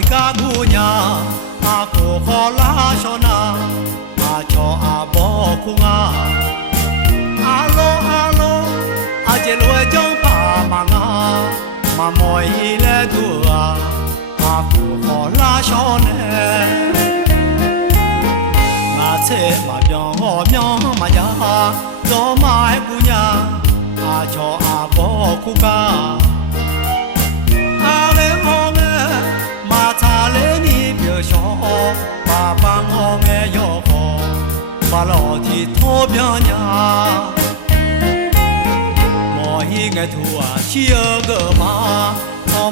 mọi ca gu nhà cô khó lá cho na cho bỏ cung alo alo chỉ lùi trong bà mà mà mọi lẽ đùa cô khó lá cho nè thế mà nhỏ mà ya gió mai cu nhà cho bỏ cu ca nghe nghe mà thà lên đi biểu cho bà bang nghe yo bà lo thì thô bia nhà mọi ngày thua chia gỡ mà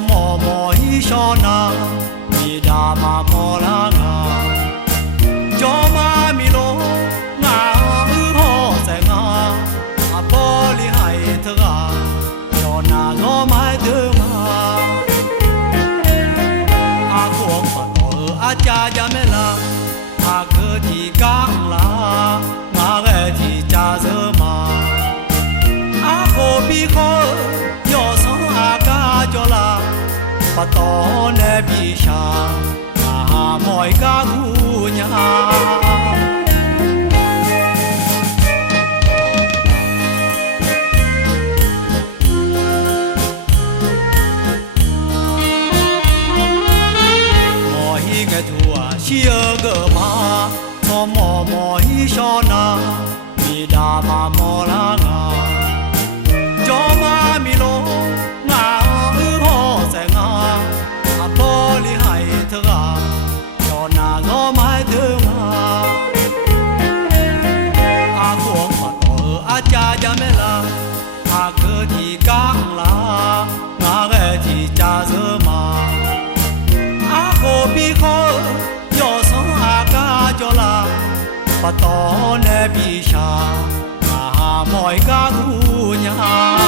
mọi cho na đi đà mà mò la cho ma mi lo ngà ho sẽ ngà bỏ li hay thơ cho na lo mai thơ mà cuồng phật cha cha mẹ la cơ thì căng la ngà ghé thì cha dơ mà cô bi khó yo sống ca cho la bắt to ne bi sa mọi ca gu nhà mọi ngày thua chia gỡ mà cho mọi cho na mi đà mà mò la cho ma mi lo ngà ho sẽ ngà bỏ li hay thơ na gió mai thơ mà cuồng phật cha cha mẹ la cơ thì căng la ngà ghé thì cha dơ mà cô bi khó yo sống ca cho la bắt to ne bi sa mọi ca gu nhà